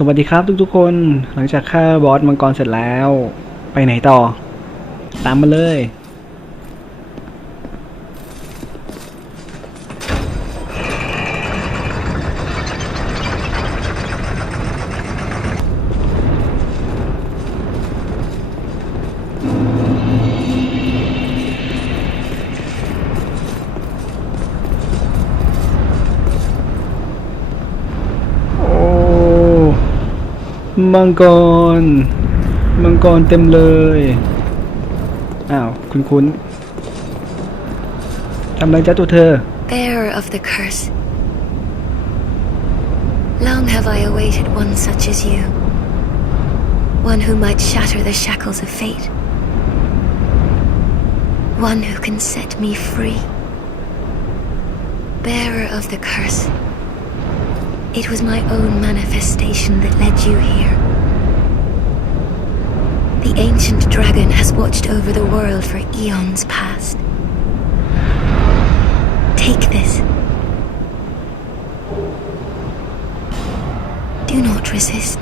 สวัสดีครับทุกๆคน หลังจากฆ่าบอสมังกรเสร็จแล้ว ไปไหนต่อ ตามมาเลย มังกร มังกรเต็มเลย อ้าว คุณคุณทำอะไรจ้าตัวเธอ Bearer of the curse. Long have I awaited one such as you. One who might shatter the shackles of fate. One who can set me free. Bearer of the curse. It was my own manifestation that led you here. The ancient dragon has watched over the world for eons past. Take this. Do not resist.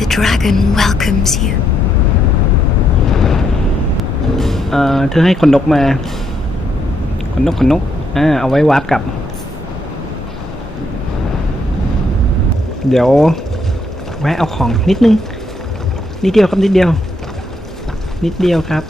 The dragon welcomes you. เอ่อ เธอให้ขนนกมา ขนนกขนนก อ่า เอาไว้วาร์ปกลับ เดี๋ยว แวะเอาของนิดนึง นิดเดียวครับนิดเดียว นิดเดียวครับ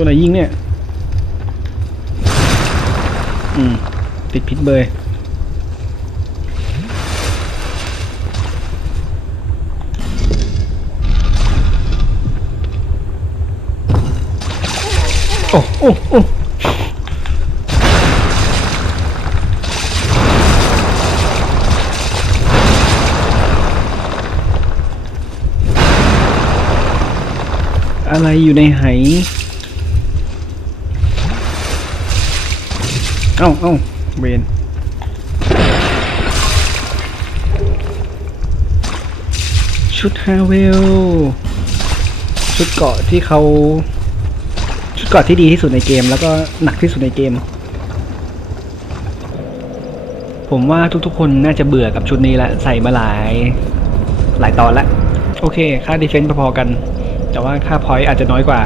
ตัวไหนยิงเนี่ย อืม ติดพิษเบยโอ้โอ้โอ้อะไรอยู่ในไห เอ้าเอ้าเวนชุดฮาเวล ชุดเกาะที่เขา ชุดเกาะที่ดีที่สุดในเกม แล้วก็หนักที่สุดในเกม ผมว่าทุกๆคนน่าจะเบื่อกับชุดนี้ละใส่มาหลาย หลายตอนละ โอเค ค่าดีเฟนซ์พอๆกัน แต่ว่าค่าพอยต์อาจจะน้อยกว่า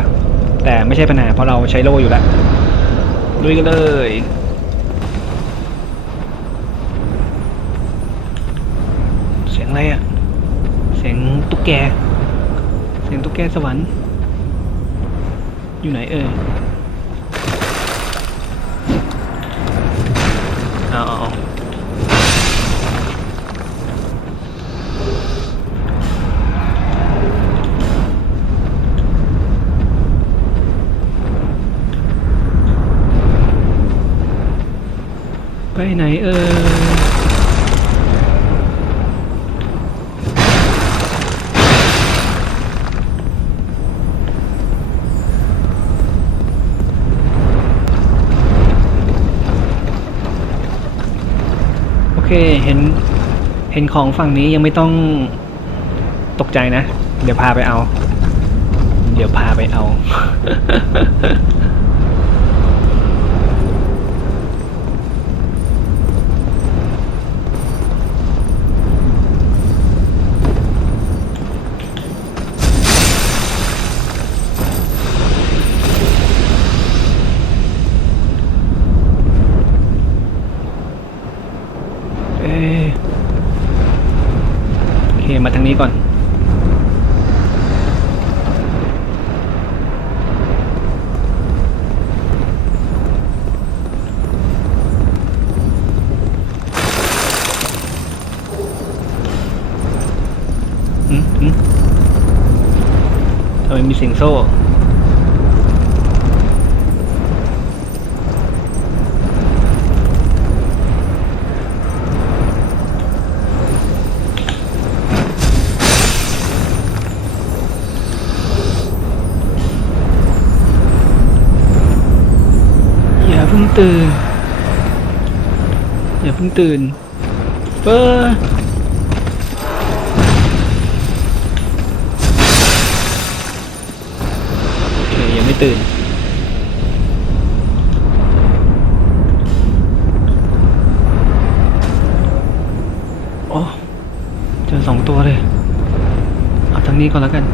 แต่ไม่ใช่ปัญหาเพราะเราใช้โล่อยู่แล้วลุยกันเลย เสียง อะไรอะ่ะ เสียงตุ๊กแก เสียงตุ๊กแกสวรรค์ อยู่ไหนเอ่ยเอาเอาเอาไปไหนเอ่ย เห็นเห็นของฝั่งนี้ยังไม่ต้องตกใจนะ เดี๋ยวพาไปเอา เดี๋ยวพาไปเอาีสีงโซ่อย่าเพิ่งตื่น อย่าเพิ่งตื่น นี้ก่อนแล้วกัน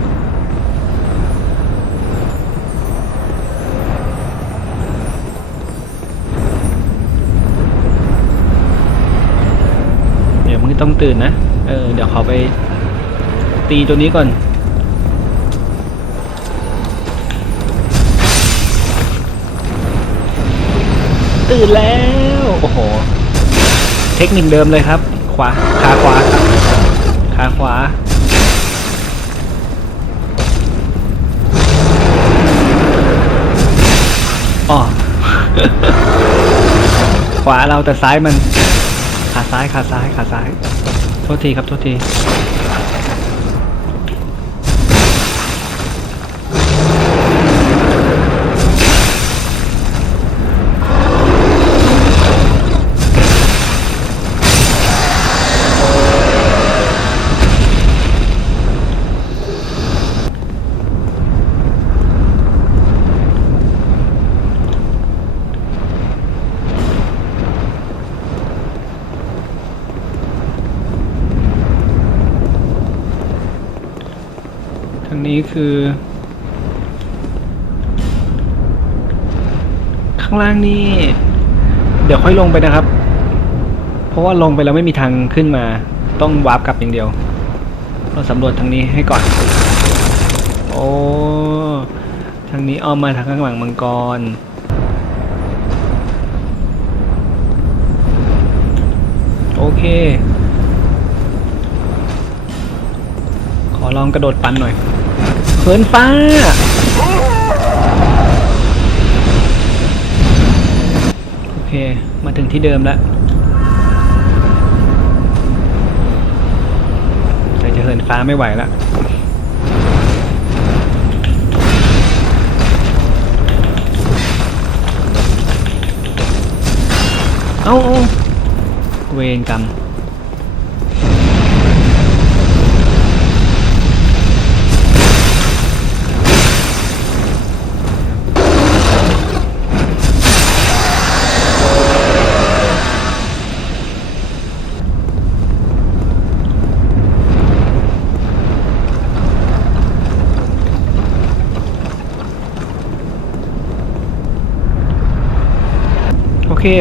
เดี๋ยวมึงต้องตื่นนะ เออ เดี๋ยวเขาไปตีตัวนี้ก่อน ตื่นแล้ว โอ้โห เทคนิคเดิมเลยครับ ขวา ขาขวา ขาขวา ขวาเราแต่ซ้ายมัน ขาซ้ายขาซ้ายขาซ้าย โทษทีครับโทษทีางล่างนี่ เดี๋ยวค่อยลงไปนะครับ เพราะว่าลงไปแล้วไม่มีทางขึ้นมา ต้องวาร์ปกลับอย่างเดียวเราสำรวจทางนี้ให้ก่อน โอ้ทางนี้อ้อมมาทางข้างหลังมังกรโอเค ขอลองกระโดดปันหน่อยเขินฟ้า เค มาถึงที่เดิมแล้วแต่จะเหินฟ้าไม่ไหวแล้วเอาเอาเวรกรรม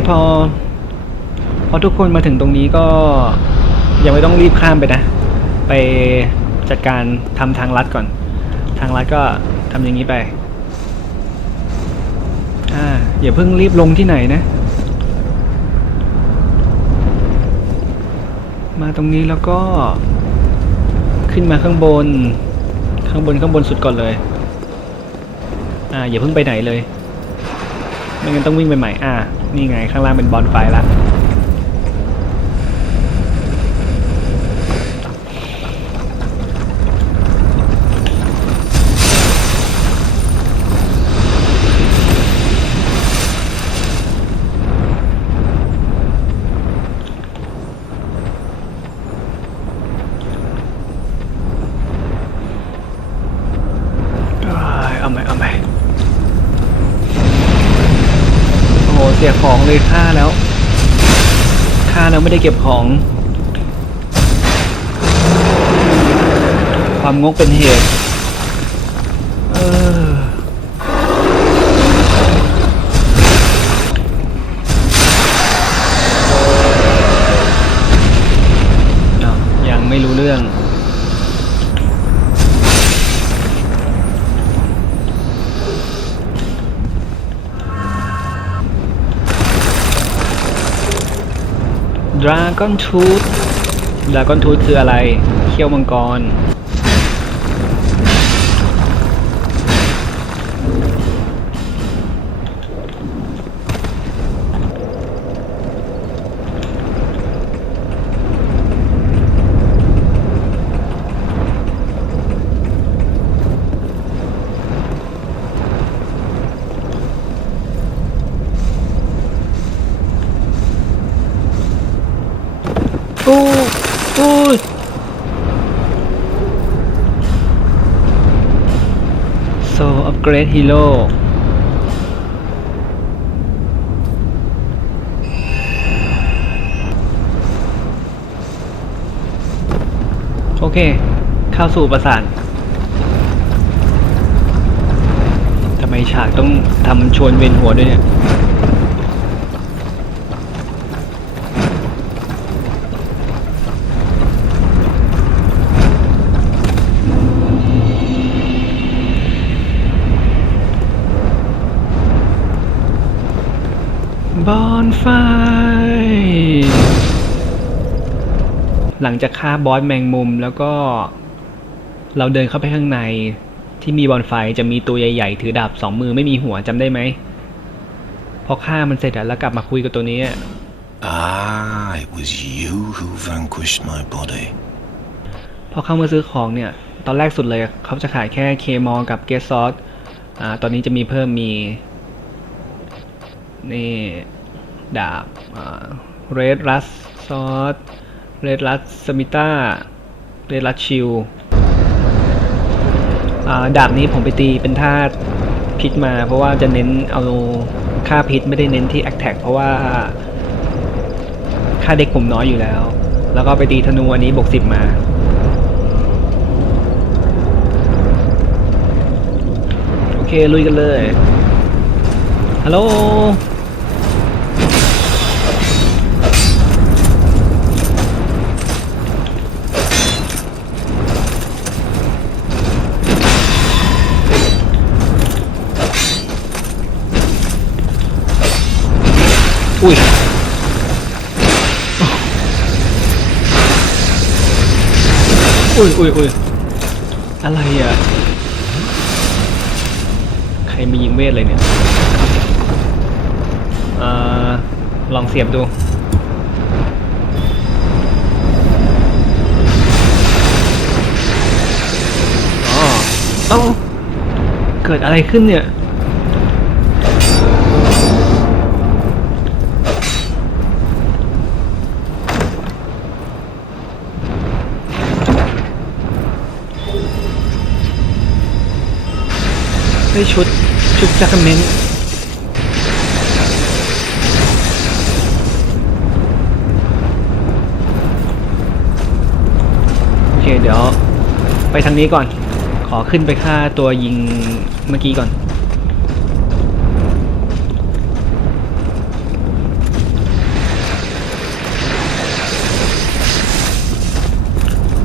พอ พอทุกคนมาถึงตรงนี้ก็ยังไม่ต้องรีบข้ามไปนะ ไปจัดการทำทางลัดก่อน ทางลัดก็ทำอย่างนี้ไปอ่าอย่าเพิ่งรีบลงที่ไหนนะ มาตรงนี้แล้วก็ขึ้นมาข้างบน ข้างบนข้างบนสุดก่อนเลย อ่าอย่าเพิ่งไปไหนเลย ไม่งั้นต้องวิ่งไปใหม่ อ่า นี่ไงข้างล่างเป็นบอลไฟละ ไม่ได้เก็บของ ความงกเป็นเหตุ ก้อนทูธดาก้อนทูธคืออะไร เขี้ยวมังกร Red Hero โอเค เข้าสู่ประสานทำไมฉากต้องทำชวนเวียนหัวด้วยเนี่ย บอนไฟ หลังจากฆ่าบอสแมงมุมแล้วก็ เราเดินเข้าไปข้างในที่มีบอนไฟจะมีตัวใหญ่ๆ ถือดาบสองมือไม่มีหัวจำได้ไหม พอฆ่ามันเสร็จอะแล้วกลับมาคุยกับตัวนี้อะ Ah, it was you who vanquished my body. พอเข้ามาซื้อของเนี่ย ตอนแรกสุดเลยเขาจะขายแค่เคมอลกับเกสซอสอ่าตอนนี้จะมีเพิ่มมี นี่ดาบเรดรัสซอสเรดรัสสมิต้าเรดรัสชิลดาบนี้ผมไปตีเป็นท่าตุพิษมา เพราะว่าจะเน้นเอาค่าพิษไม่ได้เน้นที่ Attack เพราะว่าค่าเด็กผมน้อยอยู่แล้ว แล้วก็ไปตีธนูอันนี้บวกสิบมาโอเค ลุยกันเลย ฮัลโหล อุ้ยอุ้ยอุ้ยอุ้ยอะไรอะ ใครมียิงเวทเลยเนี่ยอ่อลองเสียบดูอ๋อเอ้าเกิดอะไรขึ้นเนี่ย ได้ชุด ชุดจักรเมนโอเค เดี๋ยว ไปทางนี้ก่อน ขอขึ้นไปฆ่าตัวยิงเมื่อกี้ก่อน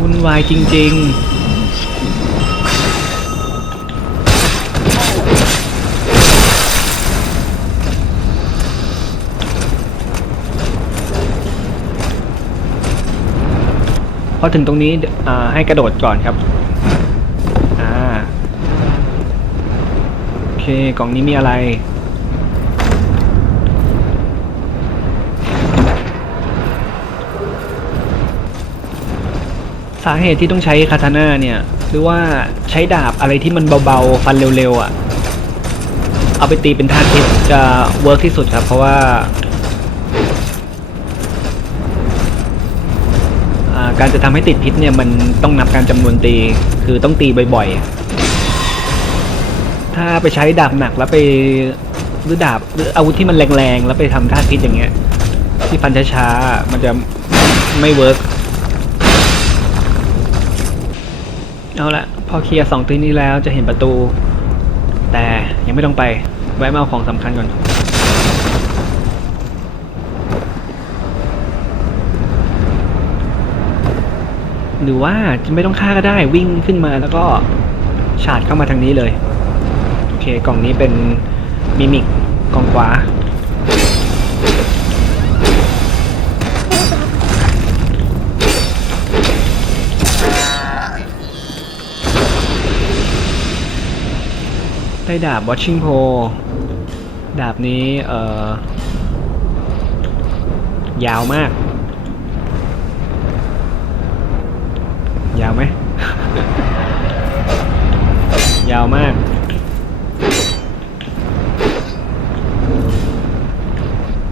วุ่นวายจริง ๆ พอถึงตรงนี้ให้กระโดดก่อนครับอ่าโอเคกล่องนี้มีอะไรสาเหตุที่ต้องใช้คาตาน่าเนี่ย หรือว่าใช้ดาบอะไรที่มันเบาๆ ฟันเร็วๆอะ เอาไปตีเป็นท่าทิศจะเวิร์กที่สุดครับ เพราะว่า การจะทำให้ติดพิษเนี่ยมันต้องนับการจำนวนตี คือต้องตีบ่อยๆ ถ้าไปใช้ดาบหนักแล้วไปหรือดาบหรืออาวุธที่มันแรงๆ แล้วไปทำท่าพิษอย่างเงี้ย ที่ฟันช้าๆมันจะไม่เวิร์กเอาละพอเคลียร์สองตัวนี้แล้วจะเห็นประตู แต่ยังไม่ต้องไปแวะมาเอาของสำคัญก่อน หรือว่าจะไม่ต้องฆ่าก็ได้วิ่งขึ้นมาแล้วก็ฉาดเข้ามาทางนี้เลย โอเคกล่องนี้เป็นมิมิกกล่องขวาได้ดาบ watching pole ดาบนี้ เอ่อ ยาวมาก ยาวไหม ยาวมาก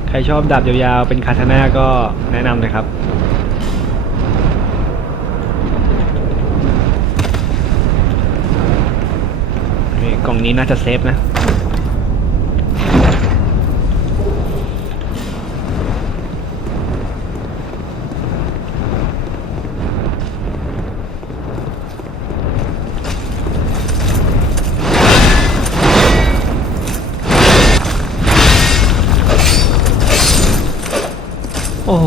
ใครชอบดาบยาวๆ เป็นคาทาน่าก็แนะนำเลยครับกล่องนี้น่าจะเซฟนะ โอ้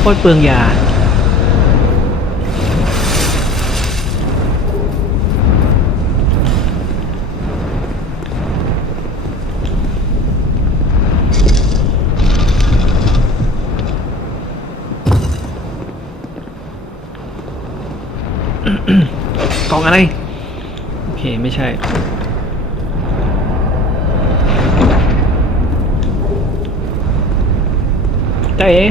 โคตรเปลืองยากล่องอะไร โอเค ไม่ใช่ เอ๋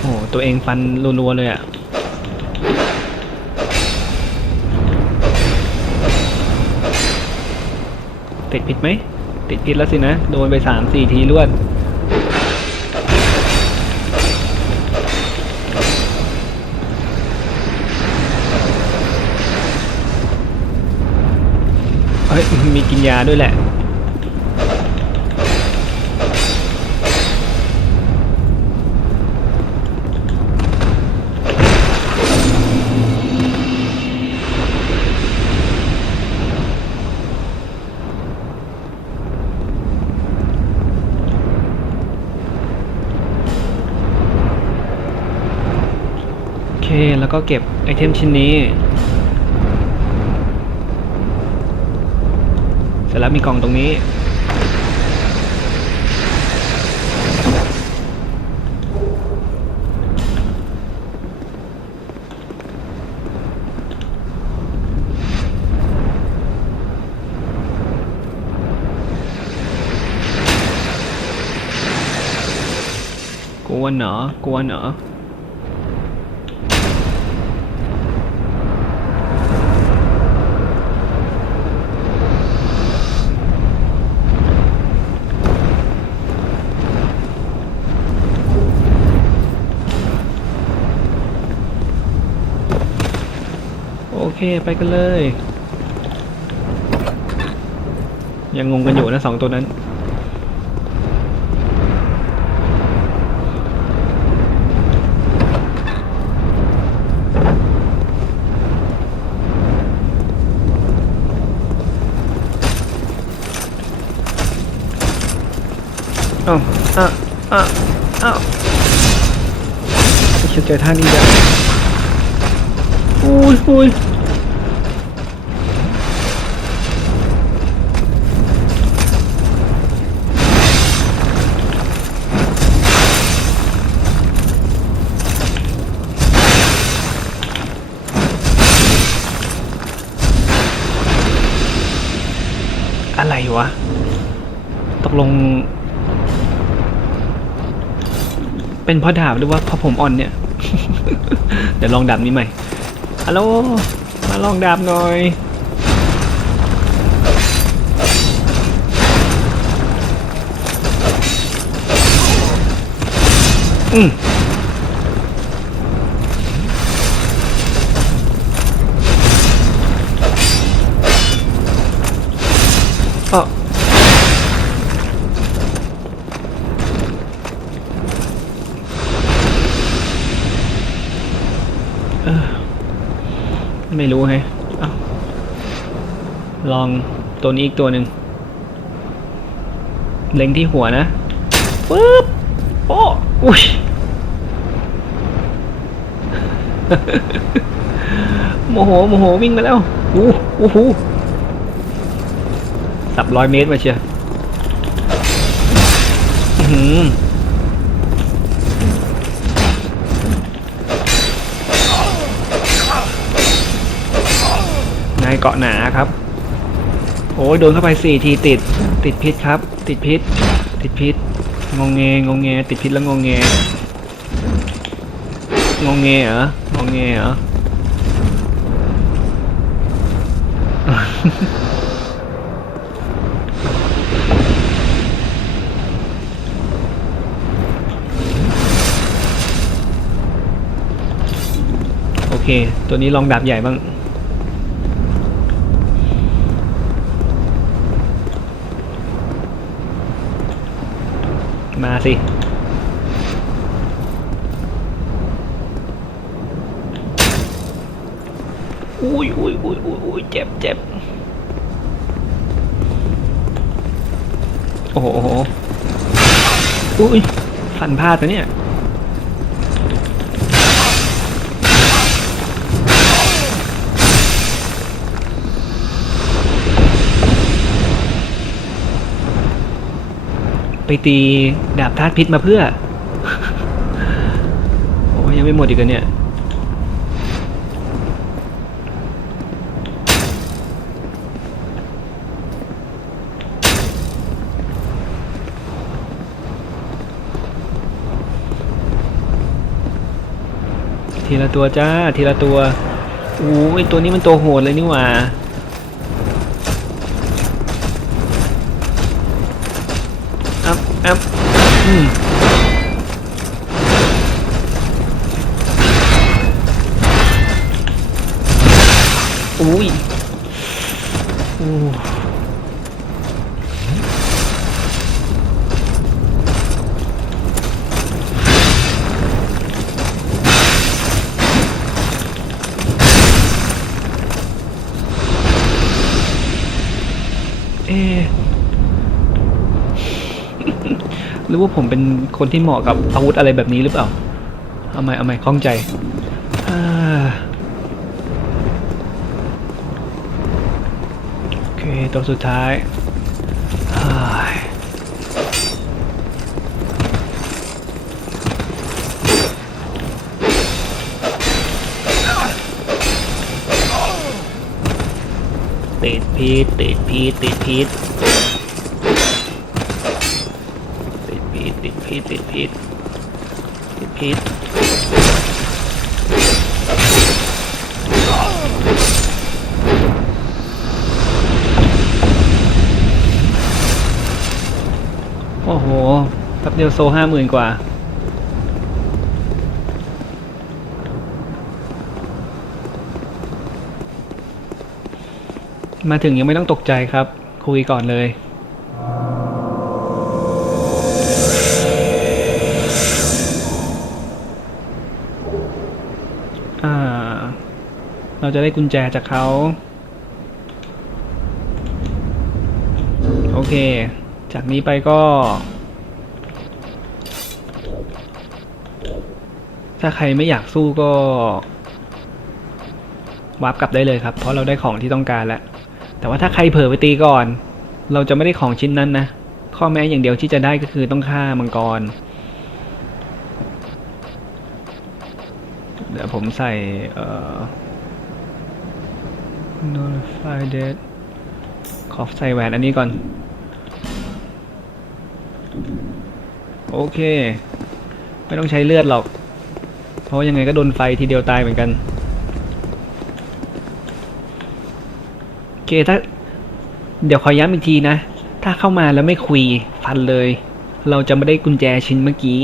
โอ้โหตัวเองฟันรัวๆเลยอะ่ะติดผิดไหม ติดผิดแล้วสินะ โดนไปสามสี่ทีรวด เฮ้ย มีกินยาด้วยแหละ ก็เก็บไอเทมชิ้นนี้ เสร็จแล้วมีกล่องตรงนี้ กวนเหรอกวนเหรอ ไปกันเลย ยังงงกันอยู่นะสองตัวนั้นเอ้าอะอะอ้าวไม่คิดเจอท่านี้จ้ะอุ้ยอุ้ย เป็นเพราะดาบหรือว่าเพราะผมอ่อนเนี่ย เดี๋ยวลองดาบนี้ใหม่ฮัลโหลมาลองดาบหน่อยอืม ไม่รู้ไงเอาลองตัวนี้อีกตัวหนึ่งเล็งที่หัวนะปึ๊บโอ้อุ้ยโมโหโมโหวิ่งมาแล้วอู้อู้หูสับร้อยเมตรมาเชียวอื้อหือ นาย เกาะหนาครับ โอ้ยโดนเข้าไปสี่ทีติด ติดพิษครับ ติดพิษ ติดพิษ งงเงงงเงติดพิษแล้วงงเงงงเงเหรองงเงเหรอโอเค ตัวนี้ลองดาบใหญ่บ้าง สิ อุ้ยอุ้ยอุ้ยอุ้ยอุ้ยเจ็บเจ็บโอ้โหโอ้โหอุ้ยฟันพลาดนะเนี่ย ไปตีดาบธาตุพิษมาเพื่อ โอ้ยยังไม่หมดอีกเนี่ย ทีละตัวจ้า ทีละตัวโอ้ยตัวนี้มันตัวโหดเลยนี่หว่า อัพอัพอืมอุ้ยอู้เอ๊ะ ห รือว่าผมเป็นคนที่เหมาะกับอาวุธอะไรแบบนี้หรือเปล่า เอาไหมเอาไหมคล่องใจอโอเคตัวสุดท้ายติดพีษติดพีษติดพีษ ติดพิษติด พิษติดพิษติดโอ้โหแป๊บเดียวโซห้าหมื่นกว่ามาถึงยังไม่ต้องตกใจครับ คุยก่อนเลย เราจะได้กุญแจจากเขาโอเค จากนี้ไปก็ ถ้าใครไม่อยากสู้ก็วาร์ปกลับได้เลยครับ เพราะเราได้ของที่ต้องการแล้ว แต่ว่าถ้าใครเผลอไปตีก่อน เราจะไม่ได้ของชิ้นนั้นนะ ข้อแม้อย่างเดียวที่จะได้ก็คือต้องฆ่ามังกร เดี๋ยวผมใส่เอ่อ notify dead ขอใส่แหวนอันนี้ก่อน โอเค ไม่ต้องใช้เลือดหรอก เพราะยังไงก็โดนไฟทีเดียวตายเหมือนกัน โอเคถ้า เดี๋ยวขอย้ำอีกทีนะ ถ้าเข้ามาแล้วไม่คุยฟันเลย เราจะไม่ได้กุญแจชิ้นเมื่อกี้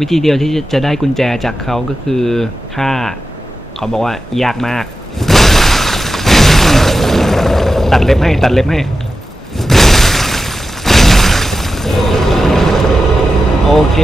วิธีเดียวที่จะจะได้กุญแจจากเขาก็คือฆ่า เขาบอกว่ายากมาก ตัดเล็บให้ตัดเล็บให้ โอเค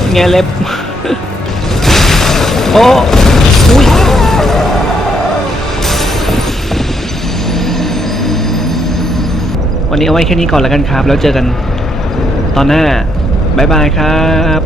บไงเล็บ โอ้อุ้ยวันนี้เอาไว้แค่นี้ก่อนแล้วกันครับ แล้วเจอกันตอนหน้า บ๊ายบายครับ